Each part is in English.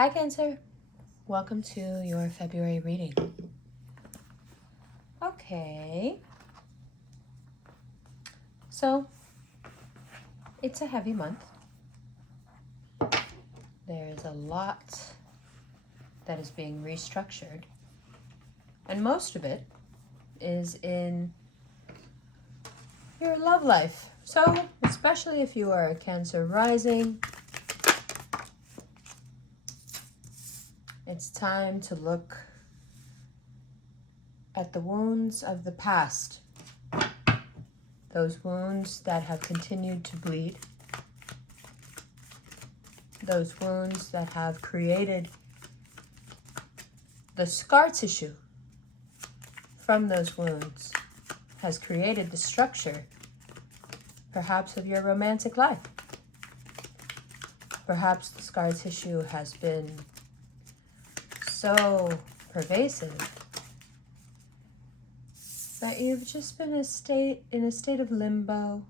Hi Cancer, welcome to your February reading. Okay, so it's a heavy month. There's a lot that is being restructured, and most of it is in your love life. So especially if you are a Cancer rising, it's time to look at the wounds of the past. Those wounds that have continued to bleed. Those wounds that have created the scar tissue from those wounds has created the structure, perhaps, of your romantic life. Perhaps the scar tissue has been so pervasive that you've just been in a state of limbo.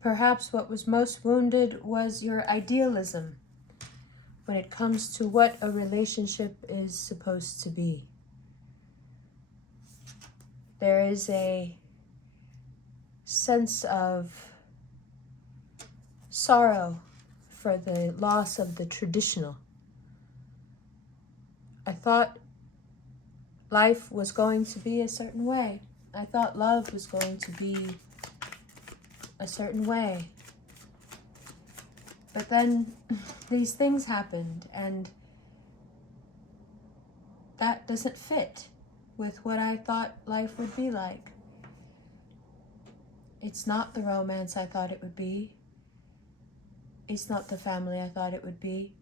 Perhaps what was most wounded was your idealism when it comes to what a relationship is supposed to be. There is a sense of sorrow for the loss of the traditional. I thought life was going to be a certain way. I thought love was going to be a certain way. But then these things happened, and that doesn't fit with what I thought life would be like. It's not the romance I thought it would be. It's not the family I thought it would be.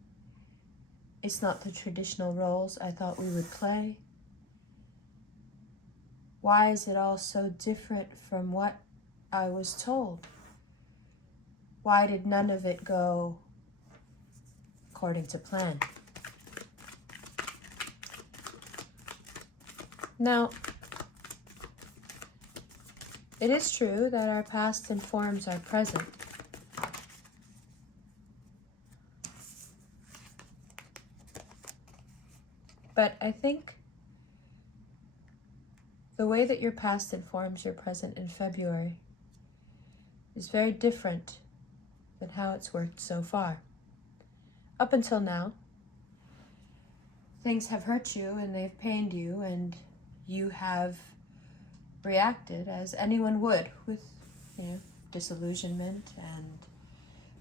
It's not the traditional roles I thought we would play. Why is it all so different from what I was told? Why did none of it go according to plan? Now, it is true that our past informs our present. But I think the way that your past informs your present in February is very different than how it's worked so far. Up until now, things have hurt you and they've pained you, and you have reacted as anyone would, with disillusionment and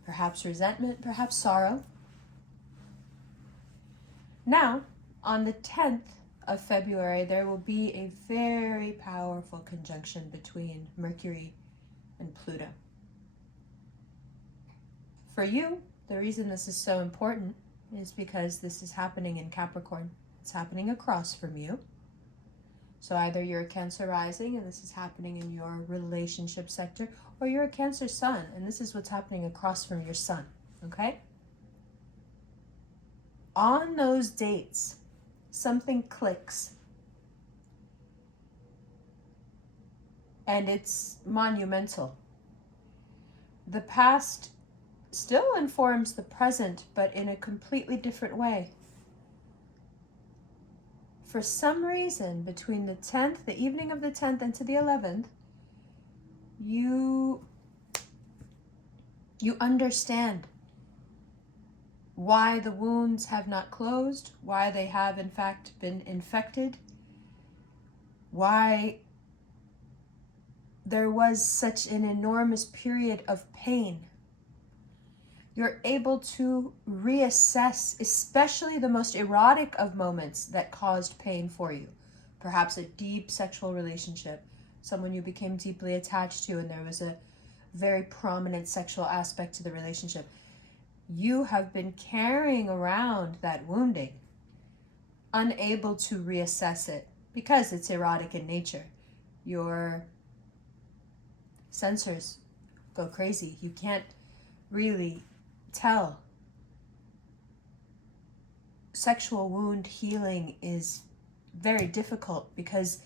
perhaps resentment, perhaps sorrow. Now, on the 10th of February, there will be a very powerful conjunction between Mercury and Pluto. For you, the reason this is so important is because this is happening in Capricorn. It's happening across from you. So either you're a Cancer rising and this is happening in your relationship sector, or you're a Cancer sun and this is what's happening across from your sun, okay? On those dates, something clicks. And it's monumental. The past still informs the present, but in a completely different way. For some reason, between the 10th, the evening of the 10th, and to the 11th, you understand why the wounds have not closed, why they have in fact been infected, why there was such an enormous period of pain. You're able to reassess, especially the most erotic of moments that caused pain for you. Perhaps a deep sexual relationship, someone you became deeply attached to, and there was a very prominent sexual aspect to the relationship. You have been carrying around that wounding, unable to reassess it because it's erotic in nature. Your sensors go crazy. You can't really tell. Sexual wound healing is very difficult because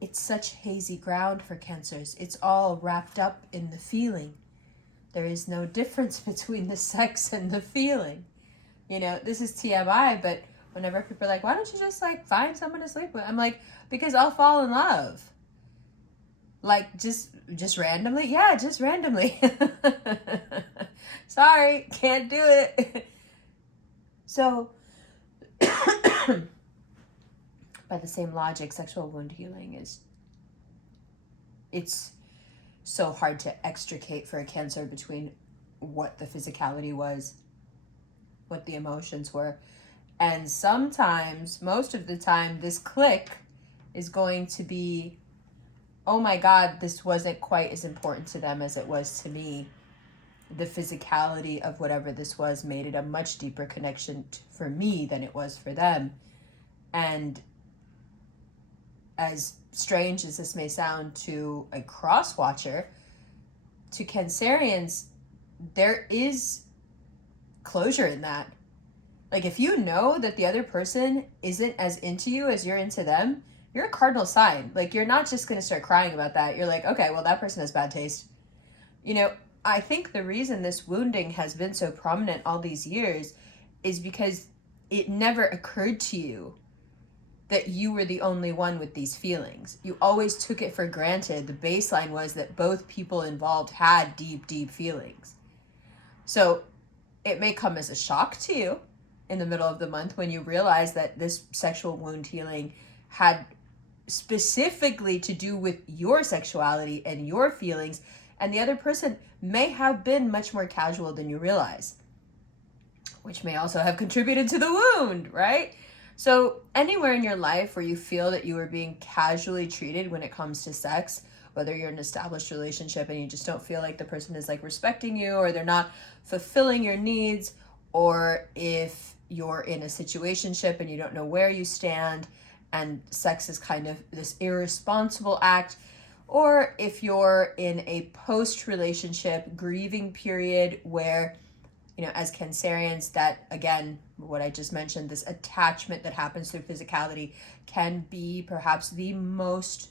it's such hazy ground for Cancers. It's all wrapped up in the feeling. There is no difference between the sex and the feeling. You know, this is TMI, but whenever people are like, why don't you just like find someone to sleep with? I'm like, because I'll fall in love. Like just randomly? Yeah, just randomly. Sorry, can't do it. So by the same logic, sexual wound healing it's so hard to extricate for a Cancer between what the physicality was, what the emotions were. And sometimes, most of the time, this click is going to be, oh my God, this wasn't quite as important to them as it was to me. The physicality of whatever this was made it a much deeper connection for me than it was for them. And as strange as this may sound to a cross watcher, to Cancerians, there is closure in that. Like, if you know that the other person isn't as into you as you're into them, you're a cardinal sign. Like, you're not just going to start crying about that. You're like, okay, well, that person has bad taste. You know, I think the reason this wounding has been so prominent all these years is because it never occurred to you that you were the only one with these feelings. You always took it for granted. The baseline was that both people involved had deep, deep feelings. So it may come as a shock to you in the middle of the month when you realize that this sexual wound healing had specifically to do with your sexuality and your feelings, and the other person may have been much more casual than you realize, which may also have contributed to the wound, right? So anywhere in your life where you feel that you are being casually treated when it comes to sex, whether you're in an established relationship and you just don't feel like the person is like respecting you, or they're not fulfilling your needs, or if you're in a situationship and you don't know where you stand and sex is kind of this irresponsible act, or if you're in a post-relationship grieving period where, you know, as Cancerians, that, again, what I just mentioned, this attachment that happens through physicality can be perhaps the most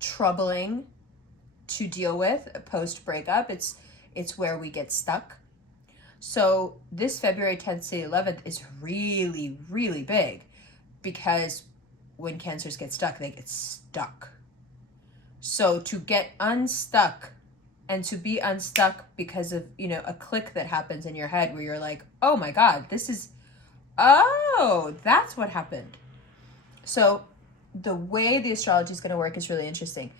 troubling to deal with post-breakup. It's where we get stuck. So this February 10th to the 11th is really, really big, because when Cancers get stuck, they get stuck. So to get unstuck, and to be unstuck because of, you know, a click that happens in your head where you're like, oh my God, that's what happened. So the way the astrology is going to work is really interesting.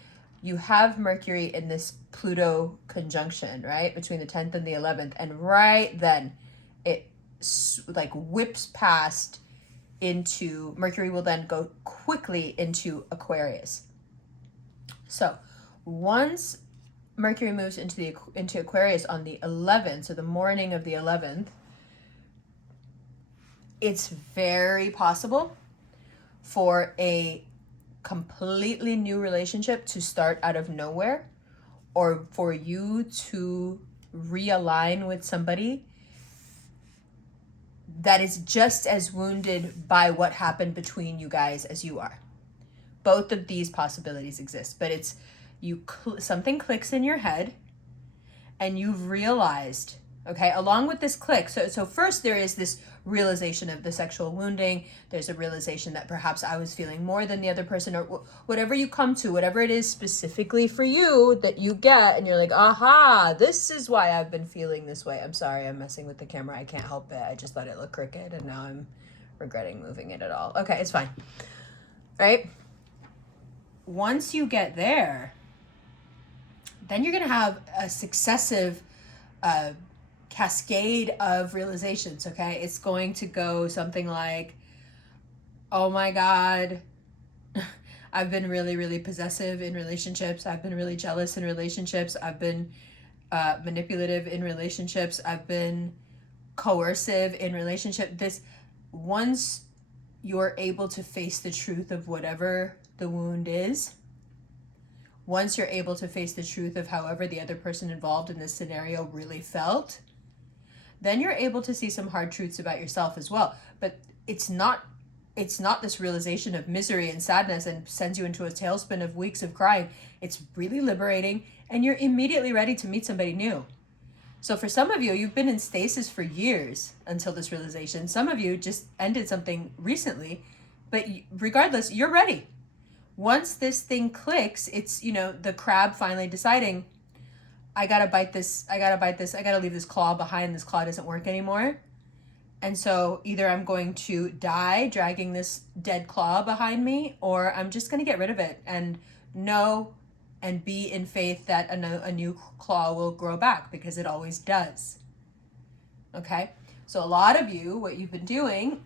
You have Mercury in this Pluto conjunction, right, between the 10th and the 11th. And right then it like whips past into, Mercury will then go quickly into Aquarius. So once Mercury moves into Aquarius on the 11th, so the morning of the 11th, it's very possible for a completely new relationship to start out of nowhere, or for you to realign with somebody that is just as wounded by what happened between you guys as you are. Both of these possibilities exist, but it's something clicks in your head and you've realized, okay, along with this click. So first there is this realization of the sexual wounding. There's a realization that perhaps I was feeling more than the other person, or whatever you come to, whatever it is specifically for you that you get, and you're like, aha, this is why I've been feeling this way. I'm sorry, I'm messing with the camera. I can't help it. I just let it look crooked and now I'm regretting moving it at all. Okay, it's fine. Right? Once you get there, then you're going to have a successive cascade of realizations, okay? It's going to go something like, oh my God, I've been really, really possessive in relationships. I've been really jealous in relationships. I've been manipulative in relationships. I've been coercive in relationship. Once you're able to face the truth of whatever the wound is, once you're able to face the truth of however the other person involved in this scenario really felt, then you're able to see some hard truths about yourself as well. But it's not it's not this realization of misery and sadness and sends you into a tailspin of weeks of crying. It's really liberating, and you're immediately ready to meet somebody new. So for some of you, you've been in stasis for years until this realization. Some of you just ended something recently, but regardless, you're ready. Once this thing clicks, it's, the crab finally deciding, I gotta bite this, I gotta leave this claw behind. This claw doesn't work anymore. And so either I'm going to die dragging this dead claw behind me, or I'm just gonna get rid of it and know and be in faith that a new claw will grow back, because it always does. Okay? So a lot of you, what you've been doing,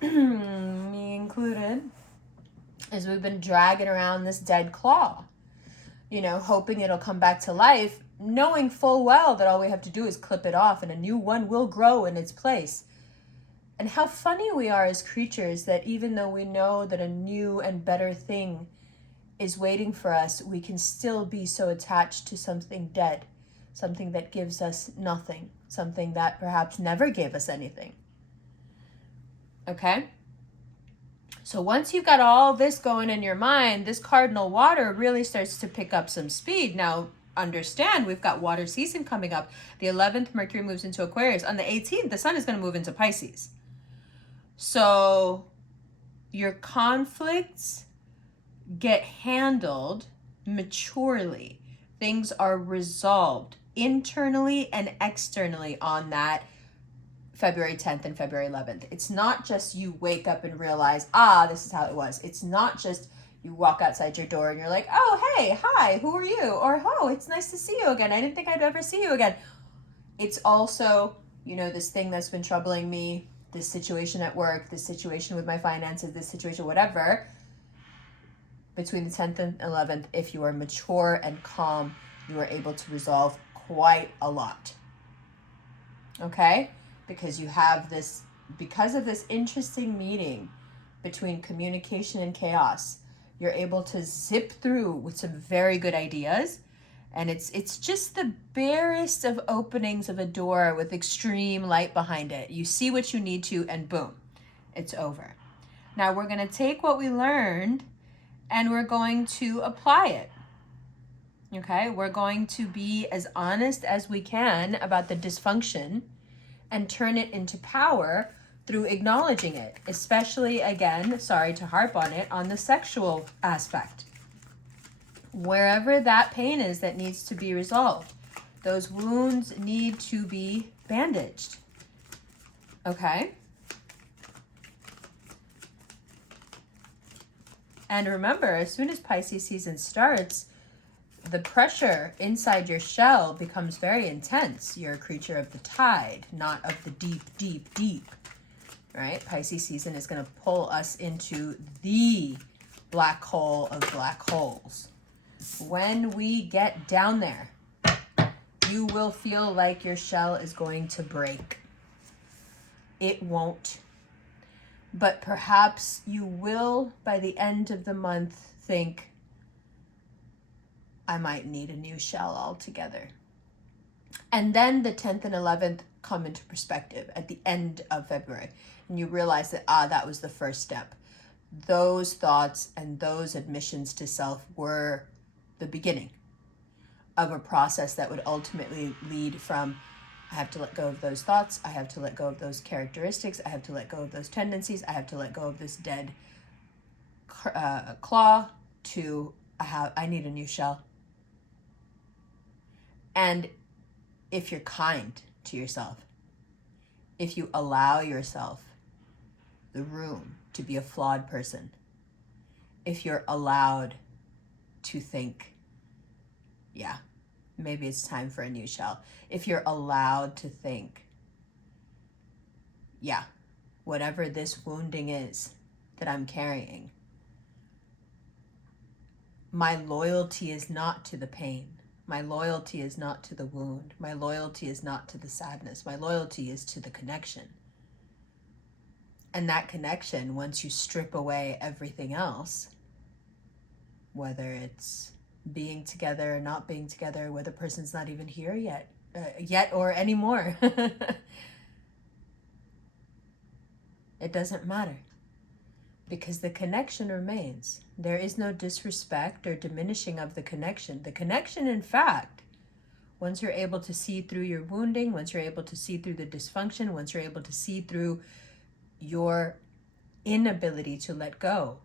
me included, is we've been dragging around this dead claw, hoping it'll come back to life, knowing full well that all we have to do is clip it off and a new one will grow in its place. And how funny we are as creatures, that even though we know that a new and better thing is waiting for us, we can still be so attached to something dead, something that gives us nothing, something that perhaps never gave us anything. Okay? So once you've got all this going in your mind, this cardinal water really starts to pick up some speed. Now, understand, we've got water season coming up. The 11th, Mercury moves into Aquarius. On the 18th, the sun is going to move into Pisces. So your conflicts get handled maturely. Things are resolved internally and externally on that February 10th and February 11th. It's not just you wake up and realize, this is how it was. It's not just you walk outside your door and you're like, oh, hey, hi, who are you? Or, oh, it's nice to see you again. I didn't think I'd ever see you again. It's also, this thing that's been troubling me, this situation at work, this situation with my finances, this situation, whatever. Between the 10th and 11th, if you are mature and calm, you are able to resolve quite a lot. Okay? Because you have this, because of this interesting meeting between communication and chaos, you're able to zip through with some very good ideas. And it's just the barest of openings of a door with extreme light behind it. You see what you need to, and boom, it's over. Now we're going to take what we learned and we're going to apply it. Okay? We're going to be as honest as we can about the dysfunction and turn it into power through acknowledging it, especially, again, sorry to harp on it, on the sexual aspect. Wherever that pain is that needs to be resolved, those wounds need to be bandaged. Okay? And remember, as soon as Pisces season starts, the pressure inside your shell becomes very intense. You're a creature of the tide, not of the deep, deep, deep. Right? Pisces season is going to pull us into the black hole of black holes. When we get down there, you will feel like your shell is going to break. It won't. But perhaps you will, by the end of the month, think, I might need a new shell altogether. And then the 10th and 11th come into perspective at the end of February. And you realize that, that was the first step. Those thoughts and those admissions to self were the beginning of a process that would ultimately lead from, I have to let go of those thoughts, I have to let go of those characteristics, I have to let go of those tendencies, I have to let go of this dead claw, to I need a new shell. And if you're kind to yourself, if you allow yourself the room to be a flawed person, if you're allowed to think, yeah, maybe it's time for a new shell. If you're allowed to think, yeah, whatever this wounding is that I'm carrying, my loyalty is not to the pain. My loyalty is not to the wound. My loyalty is not to the sadness. My loyalty is to the connection. And that connection, once you strip away everything else, whether it's being together or not being together, where the person's not even here yet or anymore, it doesn't matter. because the connection remains. There is no disrespect or diminishing of the connection. The connection, in fact, once you're able to see through your wounding, once you're able to see through the dysfunction, once you're able to see through your inability to let go,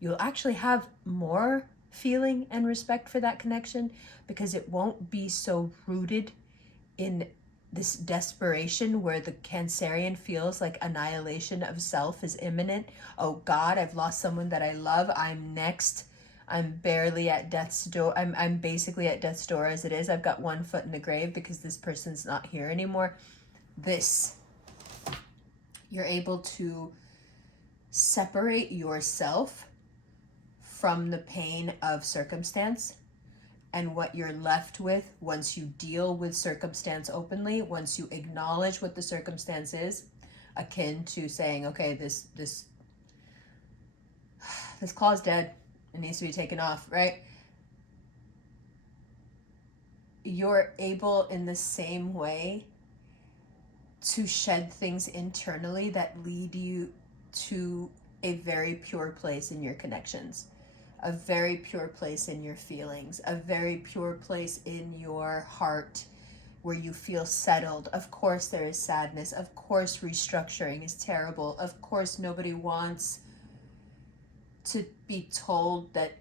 you'll actually have more feeling and respect for that connection, because it won't be so rooted in this desperation where the Cancerian feels like annihilation of self is imminent. Oh God, I've lost someone that I love. I'm next. I'm barely at death's door. I'm basically at death's door as it is. I've got one foot in the grave because this person's not here anymore. You're able to separate yourself from the pain of circumstance, and what you're left with once you deal with circumstance openly, once you acknowledge what the circumstance is, akin to saying, okay, this claw's dead, it needs to be taken off, right? You're able in the same way to shed things internally that lead you to a very pure place in your connections, a very pure place in your feelings, a very pure place in your heart where you feel settled. Of course there is sadness. Of course restructuring is terrible. Of course nobody wants to be told that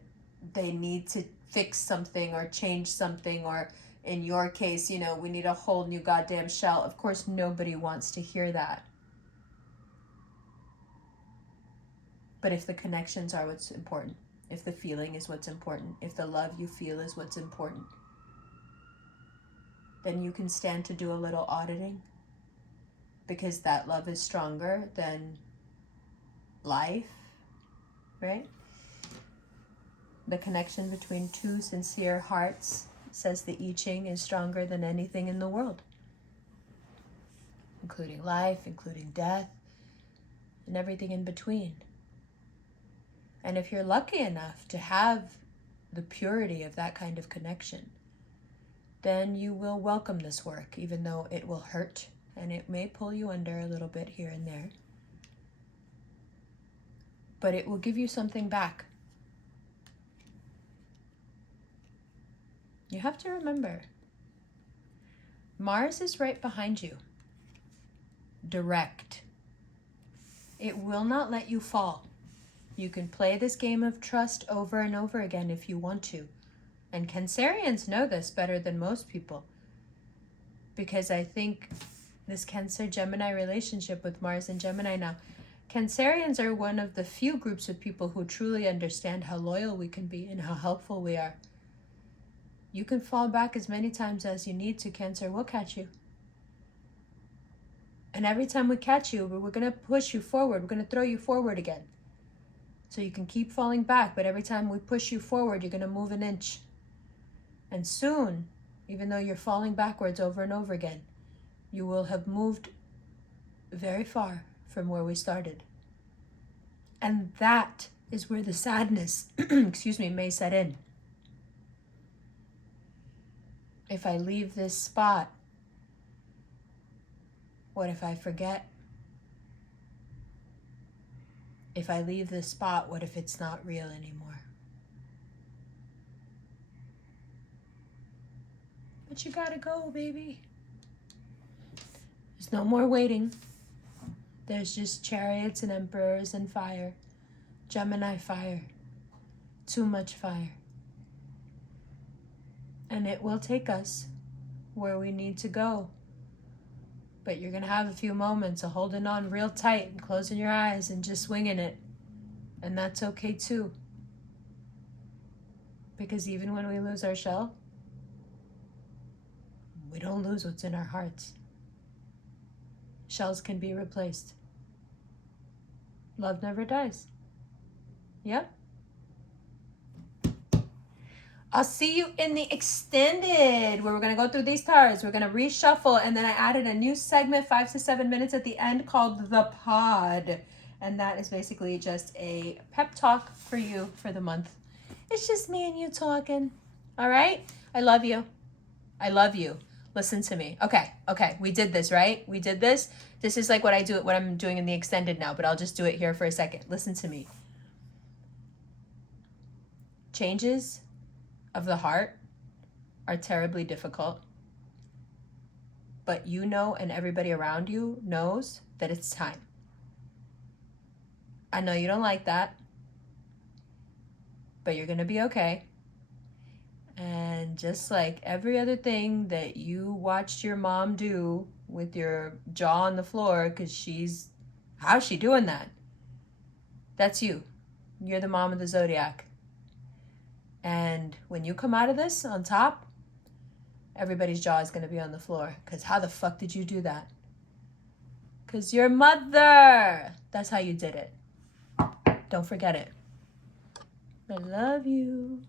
they need to fix something or change something, or in your case, we need a whole new goddamn shell. Of course nobody wants to hear that. But if the connections are what's important, if the feeling is what's important, if the love you feel is what's important, then you can stand to do a little auditing, because that love is stronger than life, right? The connection between two sincere hearts, says the I Ching, is stronger than anything in the world, including life, including death, and everything in between. And if you're lucky enough to have the purity of that kind of connection, then you will welcome this work, even though it will hurt and it may pull you under a little bit here and there. But it will give you something back. You have to remember, Mars is right behind you, direct. It will not let you fall. You can play this game of trust over and over again if you want to. And Cancerians know this better than most people, because I think this Cancer-Gemini relationship with Mars and Gemini now, Cancerians are one of the few groups of people who truly understand how loyal we can be and how helpful we are. You can fall back as many times as you need to, Cancer. We'll catch you. And every time we catch you, we're going to push you forward. We're going to throw you forward again. So you can keep falling back, but every time we push you forward, you're going to move an inch. And soon, even though you're falling backwards over and over again, you will have moved very far from where we started. And that is where the sadness, may set in. If I leave this spot, what if I forget? If I leave this spot, what if it's not real anymore? But you gotta go, baby. There's no more waiting. There's just chariots and emperors and fire. Gemini fire. Too much fire. And it will take us where we need to go. But you're going to have a few moments of holding on real tight and closing your eyes and just swinging it. And that's okay too. Because even when we lose our shell, we don't lose what's in our hearts. Shells can be replaced. Love never dies. Yep. I'll see you in the extended, where we're going to go through these cards. We're going to reshuffle, and then I added a new segment, 5 to 7 minutes at the end, called The Pod. And that is basically just a pep talk for you for the month. It's just me and you talking. All right? I love you. I love you. Listen to me. Okay. We did this, right? We did this. This is like what I'm doing in the extended now, but I'll just do it here for a second. Listen to me. Changes of the heart are terribly difficult. But you know, and everybody around you knows that it's time. I know you don't like that, but you're going to be okay. And just like every other thing that you watched your mom do with your jaw on the floor, because how's she doing that? That's you. You're the mom of the zodiac. And when you come out of this on top, everybody's jaw is going to be on the floor. Because how the fuck did you do that? Because your mother. That's how you did it. Don't forget it. I love you.